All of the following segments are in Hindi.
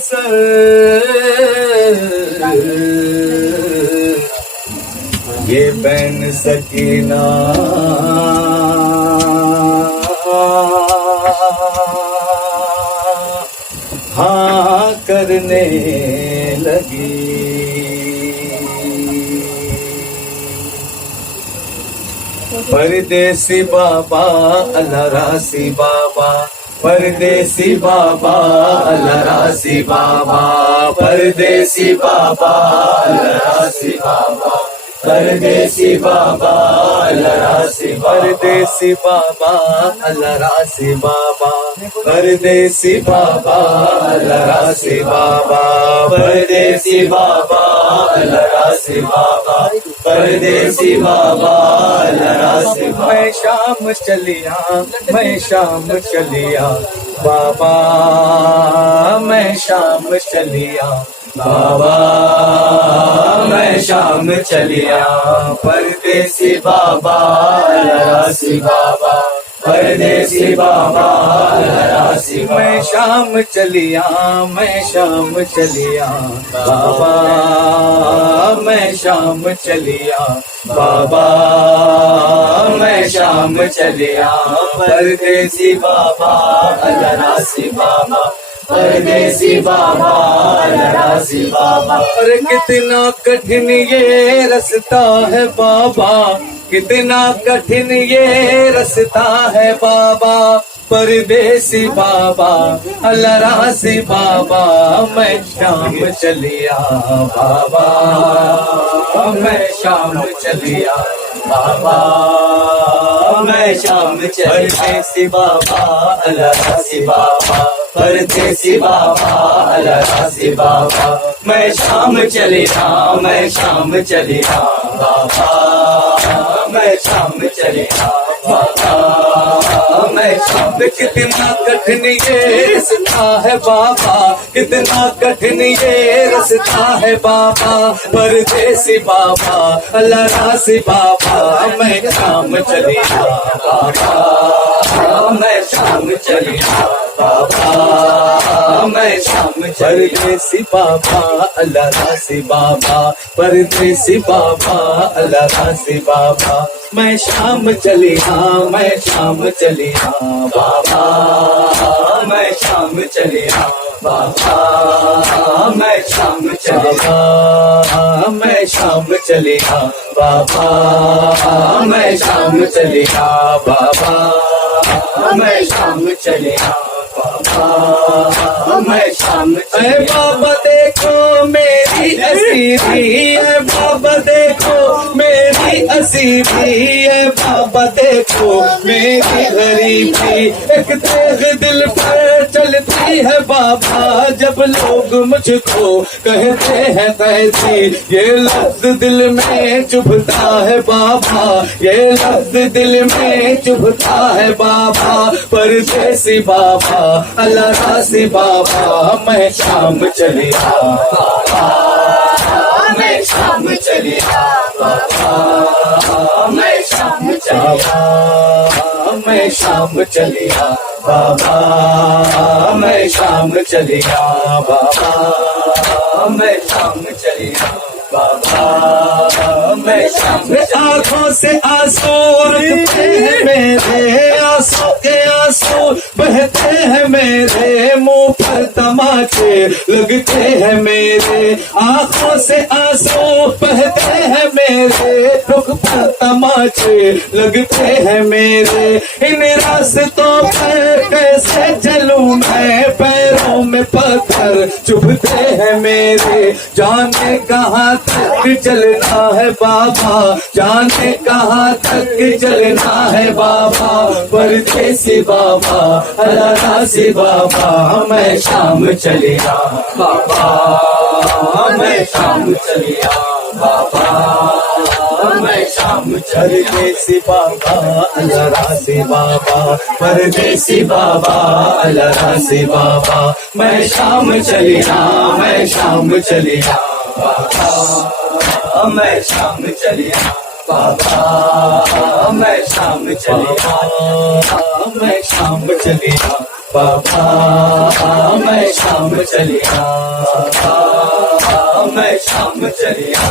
कौसर ये बहन सकीना हाँ करने लगी। परदेसी बाबा अल्लाह रासी बाबा, परदेसी बाबा अल्लाह रासी बाबा, परदेसी बाबा अल्लाह रासी बाबा, परदेसी बाबा अल्लाह रासी, परदेसी बाबा अल्लाह रासी बाबा, परदेसी बाबा अल्लाह रासी बाबा, परदेसी बाबा अल्लाह रासी बाबा, परदेसी बाबा अल्लाह रासी। मैं शाम चलिया, मैं शाम चलिया बाबा, मैं शाम चलिया बाबा, मैं शाम चलिया। परदेसी बाबा अल्लाह रासी बाबा, परदेसी बाबा अल्लाह रासी। मैं शाम चलिया, मैं शाम चलिया बाबा, मैं शाम चलिया बाबा, मैं शाम चलिया। परदेसी बाबा अल्लाह रासी बाबा, परदेसी बाबा अल्लाह रासी बाबा। अरे कितना कठिन ये रास्ता है बाबा, कितना कठिन ये रास्ता है बाबा। परदेसी बाबा अल्लाह रासी बाबा, मैं शाम चलिया बाबा, मैं शाम चलिया बाबा, मैं शाम चलिया। परदेसी बाबा अल्लाह रासी बाबा, परदेसी बाबा अल्लाह रासी बाबा। मैं शाम चलिया, मैं शाम चलिया बाबा, मैं शाम चलिया बाबा, मैं शाम। कितना कठिन ये रास्ता है बाबा, कितना कठिन ये रास्ता है बाबा। परदेसी बाबा अल्लाह रासी बाबा, मैं शाम चलिया बाबा, मैं शाम चलिया बाबा, मैं शाम। परदेसी बाबा अल्लाह रासी बाबा, परदेसी बाबा अल्लाह रासी बाबा। मैं शाम चलिया, मैं शाम चलिया बाबा, मैं शाम चलिया बाबा, मैं शाम चलिया, मैं शाम चलिया बाबा, मैं शाम चलिया बाबा, मैं शाम चलिया बाबा, मैं शाम। अरे बाबा देखो मेरी असीरी है बाबा, देखो मेरी असीरी है बाबा, देखो मेरी गरीबी। एक तेग दिल पर चलती है बाबा, जब लोग मुझको कहते हैं कैसी। ये लफ्ज दिल में चुभता है बाबा, ये लफ्ज दिल में चुभता है बाबा। परदेसी बाबा अल्लाह रासी बाबा, मैं शाम चलिया बाबा, मैं शाम चलिया बाबा, मैं शाम चलिया, मैं शाम चलिया बाबा, मैं शाम चलिया बाबा, मैं शाम चलिया बाबा, मैं शाम। आँखों से आंसू रुकते हैं मेरे, आंसू के आंसू बहते हैं मेरे, मुंह पर तमाचे लगते हैं मेरे। आँखों से आंसू बहते हैं मेरे, रुख पर तमाचे लगते हैं मेरे। इन रास्तों पर कैसे चलूं मैं, पैरों में पत्थर चुभते हैं मेरे। जाने कहाँ तक चलना है बाबा, जाने कहाँ तक चलना है बाबा। परदेसी बाबा अल्लाह रासी बाबा, मैं शाम चलिया बाबा, मैं शाम चलिया बाबा, मैं शाम। परदेसी बाबा अल्लाह रासी बाबा, परदेसी बाबा अल्लाह रासी बाबा। मैं शाम चलिया, मैं शाम चलिया बाबा, मैं शाम चलिया बाबा, मैं शाम चलिया, मैं शाम चलिया बाबा मैं शाम चलिया, मैं शाम चलिया,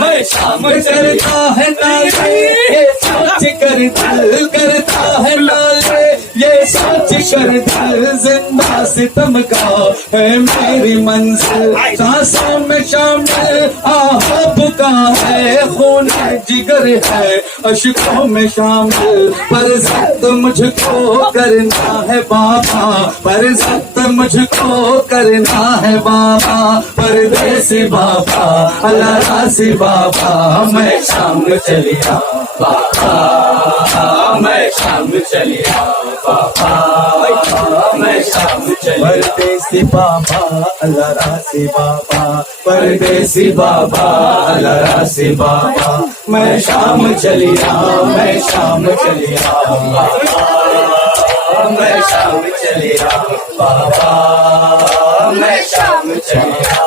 मैं शाम चलता है नाले, ये सोच कर दिल करता है नाले, ये सोच कर दिल जिंदा सितम का है मेरी मंजिल, सांसों में शामिल आहब का है खून जिगर है अशकों में शामिल, पर ज़ब्त मुझको करना है बाबा, पर ज़ब्त मुझको करना है बाबा, परदेसी बाबा अल्लाह रासी बाबा मैं शाम चलिया, बाबा मैं शाम चलिया, बाबा मैं शाम चलिया, परदेसी बाबा अल्लाह रासी बाबा, परदेसी बाबा अल्लाह रासी बाबा मैं शाम चलिया, मैं शाम चलिया, बाबा मैं शाम चलिया, बाबा मैं शाम चलिया,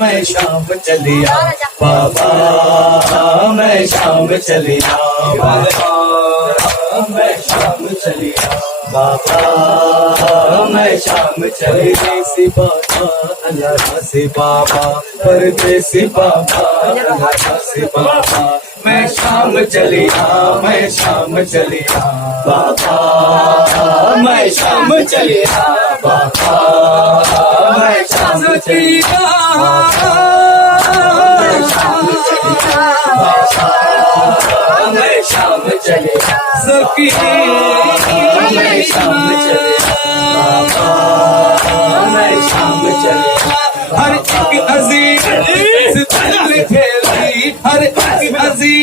मैं शाम चलिया, बाबा मैं शाम चलिया, बाबा मैं शाम चलिया, बाबा मैं शाम चलिया, परदेसी बाबा अल्लाह रासी बाबा, परदेसी बाबा अल्लाह रासी बाबा मैं शाम चलिया, मैं शाम चलिया, बाबा मैं शाम चलिया, बाबा मैं शाम चलिया, मैं शाम चलिया, मैं शाम चलिया, सखी मैं शाम चलिया, बाबा मैं शाम चलिया, हर एक अजीज इस दिल खेली, हर एक अजीज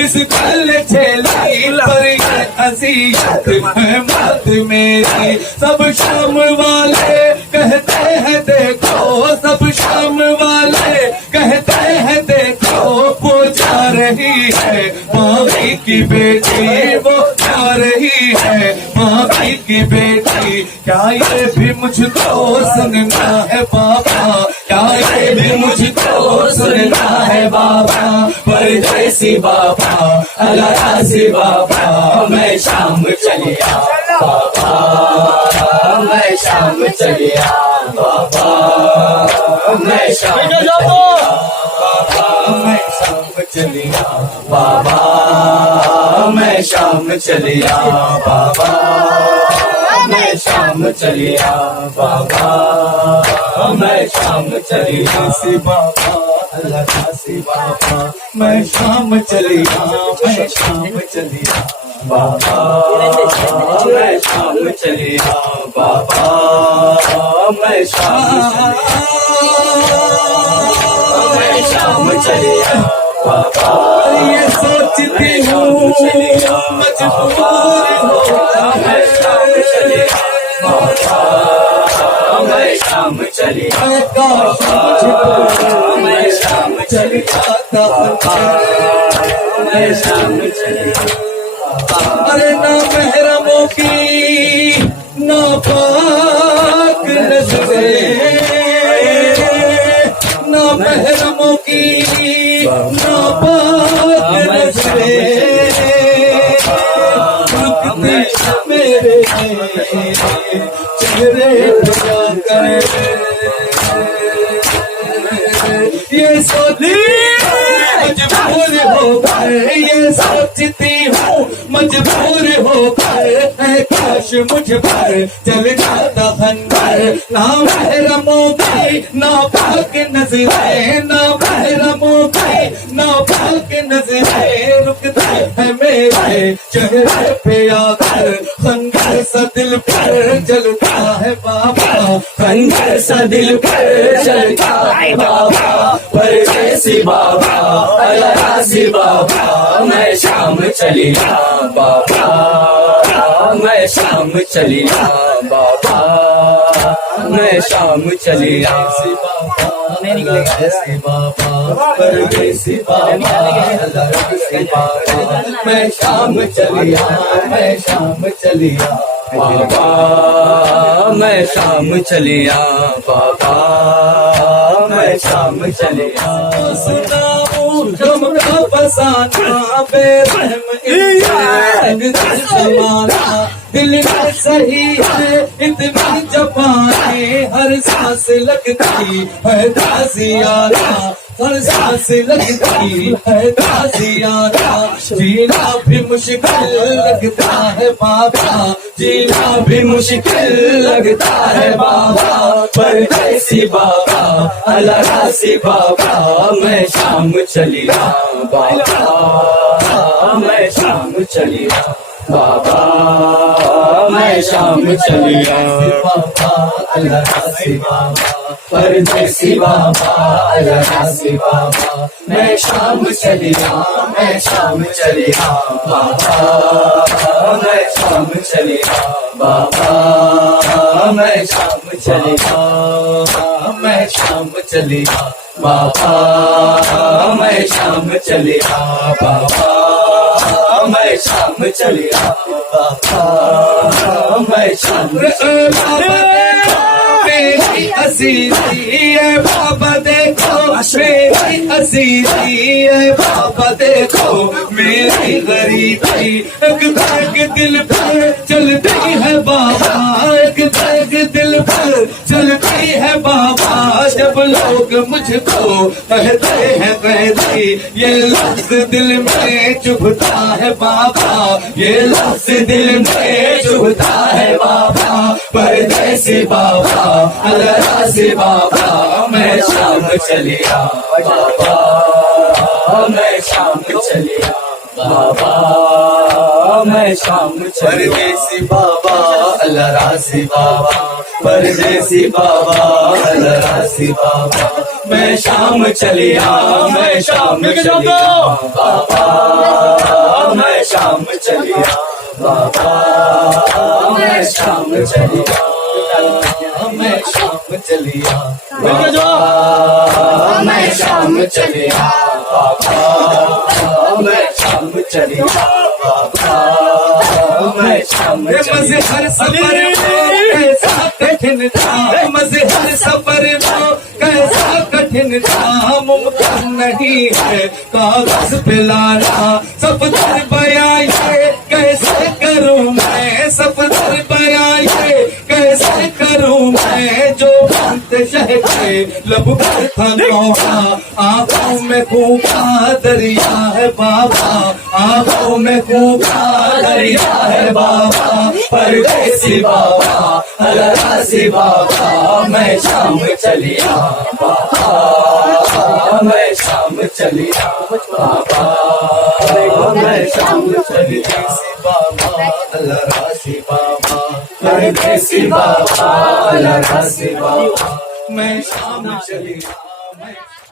इस दिल खेली, पर ये अजीज है मत मेरी, सब शाम वाले कहते हैं देखो, सब शाम वाले कहते हैं देखो, वो जा रही है मावी की बेटी, वो जा रही है मावी की बेटी, क्या ये भी मुझको सुनना है बाबा, क्या ये भी मुझको सुनना है बाबा, परदेसी बाबा अल्लाह रासी बाबा मैं शाम चलिया, बाबा मैं शाम चलिया, बाबा मैं शाम चलिया, बाबा मैं शाम चलिया, बाबा मैं शाम चलिया, बाबा मैं शाम चलिया, बाबा मैं शाम चलिया, सी बाबा अल्लाह रासी बाबा मैं शाम चलिया, मैं शाम चलिया, बाबा मैं शाम चलिया, बाबा मैं शाम चलिया, बाबा ये सोचती हूँ मजबूर हो मैं शाम चलिया, बाबा मैं शाम चलिया, मैं शाम चलिया, मैं शाम चलिया, अरे ना महरमों की ना पाक नज़रें, ना महरमों की ना पाक नज़रें, रुकते मेरे चेहरे पे जाकर, ये सोचती मजबूर हो गए, ये सोचती हूँ मजबूर हो गए, काश मुझ पर चल जाता खंजर, ना महरमों की ना पाक नज़रें, ना महरमों की ना पाक नज़रें, रुकते हैं मेरे चेहरे पे आकर, खंजर सा दिल पर जलता है बाबा, खंजर सा दिल पर जलता है बाबा, परदेसी बाबा अल्लाह रासी बाबा मैं शाम चलिया, बाबा मैं शाम चलिया, बाबा मैं शाम चलिया, परदेसी बाबा परदेसी बाबा अल्लाह रासी बाबा मैं शाम चलिया, मैं शाम चलिया, बाबा मैं शाम चलिया, बाबा मैं शाम चलिया, सुनाऊं गम का फसाना बेरहम इंसान समाना दिल में सही है इतनी जबाने हर सांस लगती है ताज़ियाना हर सांस लगती है ताज़ियाना जीना भी मुश्किल लगता है बाबा जीना भी मुश्किल लगता है बाबा परदेसी बाबा अलरासी बाबा मैं शाम चलिया बाबा मैं शाम चलिया बाबा मैं शाम चलिया बाबा अलरासी बाबा परदेसी बाबा अलरासी बाबा मैं शाम चलिया मैं शाम चलिया बाबा मैं शाम चलिया बाबा मैं शाम चलिया मैं शाम चलिया बाबा मैं शाम चलिया बाबा मैं शाम चलिया बाबा मैं शाम मेरी असीसी है बाबा देखो मेरी असीसी है बाबा देखो मेरी गरीबी एक दाग दिल पर चलती है बाबा एक दाग दिल पर चलती है बाबा जब लोग मुझको कहते हैं कैदी ये लफ्ज दिल में चुभता है बाबा ये लफ्ज दिल में चुभता है बाबा परदेसी बाबा अलरासी बाबा मैं शाम चलिया बाबा मैं शाम चलिया बाबा मैं शाम परदेसी बाबा अलरासी बाबा परदेसी बाबा अलरासी बाबा मैं शाम चलिया मैं शाम चलिया बाबा मैं शाम चलिया बाबा मैं शाम चलिया मैं शाम चलिया बाबा मैं शाम चलिया बाबा मैं शाम चलिया बाबा मैं शाम मज़े हर सफर कैसा कठिन था मज़े हर सफर कैसा कठिन था मुमकिन नहीं है कागज पे लाना सफदर बयाए कैसे करूं मैं सफदर बयाए कैसे करूं मैं जो पंत शह के लब पर था नौहा आंखों में खूबा दरिया है बाबा आंखों में खूबा दरिया है बाबा परदेसी बाबा अलरासी बाबा मैं शाम चलिया बाबा मैं शाम चलिया बाबा मैं शाम चलिया बाबा अलरासी बाबा परदेसी बाबा अलरासी बाबा मैं शाम चलिया